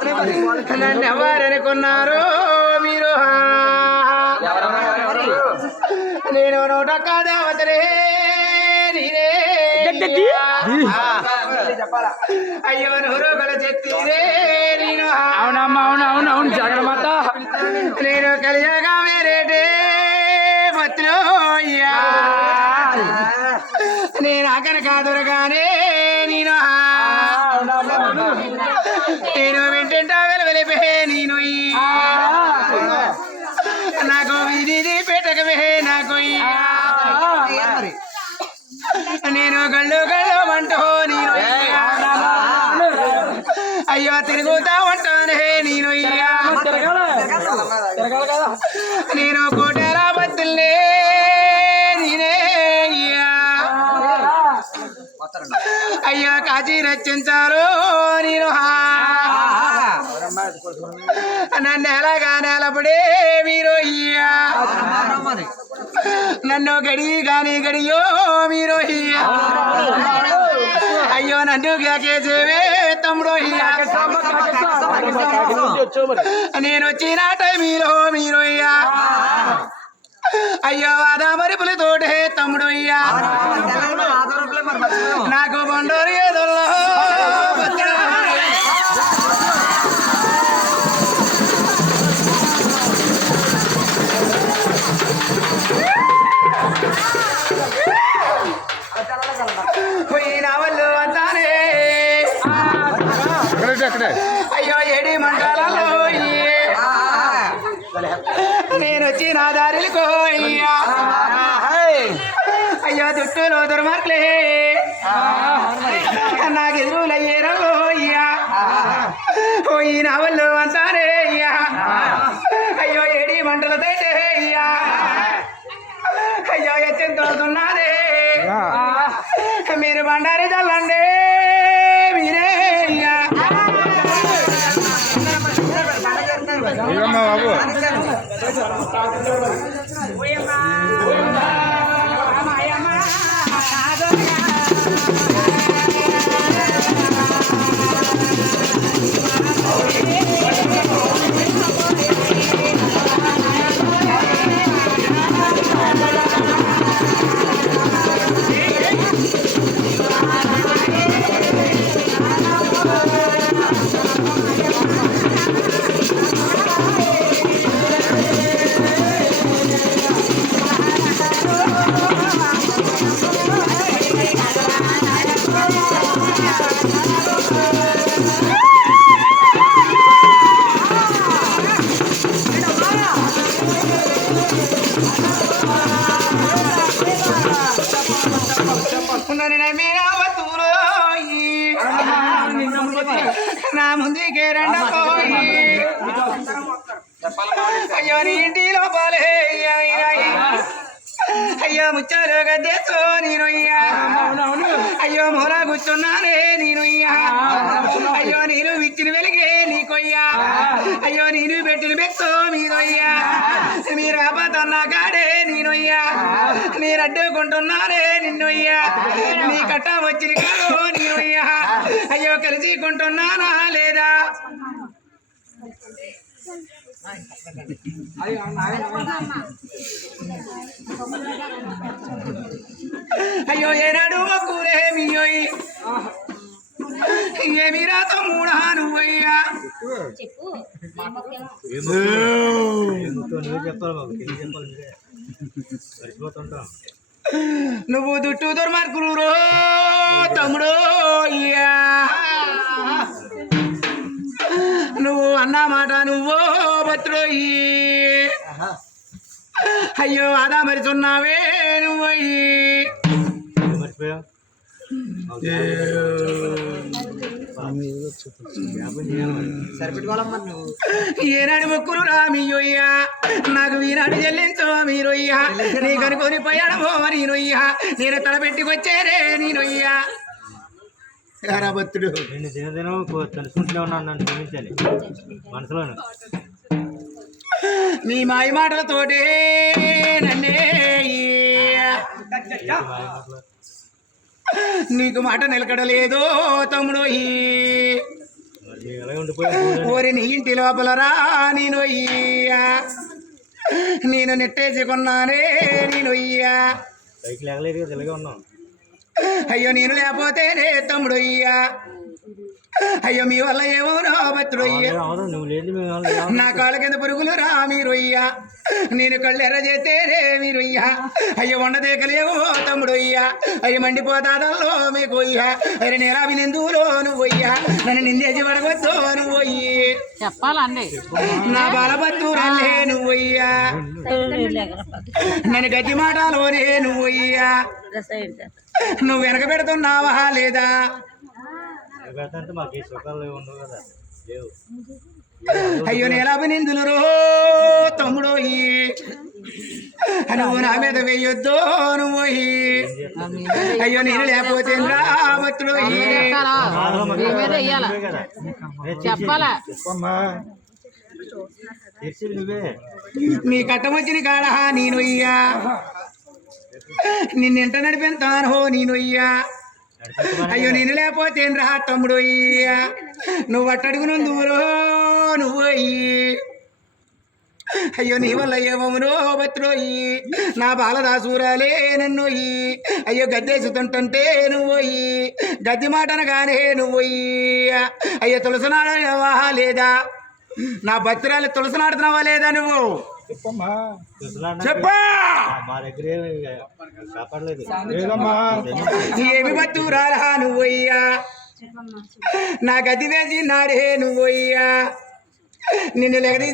నన్ను ఎవరనుకున్నారు మీరు. నేను నూట కాదావతరే నేను. అవునమ్మా అవును అవును అవును జగన్మాత నేను కలియగా వేరేటే మత్తులో నేను అక్కడ కాదురగానే నేను నేను వింటుంటా వెలువలిపే నేను ఈ. నాకు విధి పెట్టకవే నాకు ఈ. నేను గళ్ళు గళ్ళు అంటూ నేను. అయ్యో తిరుగుతా ఉంటానే నేను నేను కోటరా బతుల్లే నేనే అయ్యా. అయ్యా కాజీ రచించారు నేను హా. నన్ను ఎలాగా నెలపడే మీరు అయ్యా? నన్ను గడి గాని గడియో మీరు అయ్యా? నన్ను కేసేవే తమ్ముడు నేను వచ్చిన టైమీలో మీరు అయ్యా. అయ్యో అదా మరుపుల తోటే తమ్ముడు అయ్యా నాకు బండోరు దుట్టులో దుర్మార్గులే. నాకు ఎదురులయ్యేరో అయ్యా. పోయిన వాళ్ళు అంతానే అయ్యా. అయ్యో ఏడి మంటల తేటే అయ్యా. అయ్యో ఎచ్చెంతోతున్నదే మీరు బండారి చల్లండి మీరే అయ్యా. బాబు. నా ముందుకే రండపోయి అయ్యో నీ ఇంటి లోపలే అయ్యో ముచ్చారు గద్దెతో నేను అయ్యో మూల కూర్చున్నానే నేను అయ్యో నేను ఇచ్చిన వెలిగే నీకొయ్యా అయ్యో నేను పెట్టిన బెస్సో మీరయ్యా మీరు అబద్ధన్న కాడే నేను మీరు అడ్డుకుంటున్నారే నిన్నయ్యా నీ కట్ట వచ్చిన కాదు నేను అయ్యో కలిసి కొంటున్నానా లేదా? అయ్యో ఏనాడు కూరేమియో ఏమిరా తమ్ముడా నువ్వయ్యా నువ్వు దుట్టు దుర్మార్గులు రో తమ్ముడు నువ్వు అన్న మాట నువ్వు బతుడు అయ్యో అదా మరిచున్నావే నువ్వు ఏనాడు ముక్కులు రామియ్యా నాకు ఈనాడు చెల్లించో మీరొయ్యా నీకు అనుకొని పోయాడమో నీరొయ్యా నేను తలపెట్టుకొచ్చేరే నీరొయ్యా భక్తుడు. నేను దినదినం తెలుసుకుంటూనే ఉన్నాను నన్ను క్షమించాలి. మనసులోను. నీ మాయ మాటలతోటే నన్నే నీకు మాట నిలకడలేదో తమ్ముడు ఓరి నీ ఇంటి లోపల రా నేను నేను నెట్టేసి కొన్నానే నేను అయ్యా నేను లేకపోతే నే తమ్ముడు అయ్యా అయ్యో మీ వల్ల ఏమో అలాగే నా కాళ్ళ కింద పురుగులు రా మీరు అయ్యా నేను కళ్ళు ఎర్ర చేస్తే రే మీరు అయ్యా అయ్యో వండ దేకలేవో తమ్ముడు అయ్యా అయ్యో మండిపోతాదల్లో మీకు అయ్యా అయ్యి నేరా వినిందులో నువ్వు అయ్యా నన్ను నిందేసి పడగొద్దు నువ్వు అయ్యి చెప్పాలండి. నా బలబత్తూరల్లే నువ్వు అయ్యా నన్ను గట్టి మాటలోనే నువ్వు అయ్యా నువ్వు వెనక పెడుతున్నావా లేదా? పెడతాంటే మాకు ఈ సుఖాలు ఏమి ఉండవు కదా. లేవు. అయ్యో నేలాపి నిందులు తమ్ముడు నువ్వు నా మీద వెయ్యొద్దు నువ్వు అయ్యి నేను లేకపోతే రావత్తుడు చెప్పాలా? మీ కట్టం వచ్చిన కాడ నేను అయ్యా. నిన్నెంట నడిపెంతాను నేను అయ్యా. అయ్యో నేను లేకపోతే రా తమ్ముడు అయ్యా నువ్వు అట్టడుగును దూరో నువ్వు అయ్యి అయ్యో నీ వల్ల ఏమవునో బతుడు నా బాలదాసూరాలే నన్ను అయ్యో గద్దేసుతుంటుంటే నువ్వు అయ్యి గద్ది మాట అనగానే నువ్వు అయ్యో తులసనాడవా లేదా? నా భక్తురాలు తులసనాడుతున్నావా లేదా నువ్వు? చూస్తున్నాడు చెప్పా. మా దగ్గర ఏమి కాపాడలేదు. ఏమి బతురాలా నువ్వయ్యా? నా గది వేసి నాడే నువ్వయ్యా. నిన్ను లెగదీ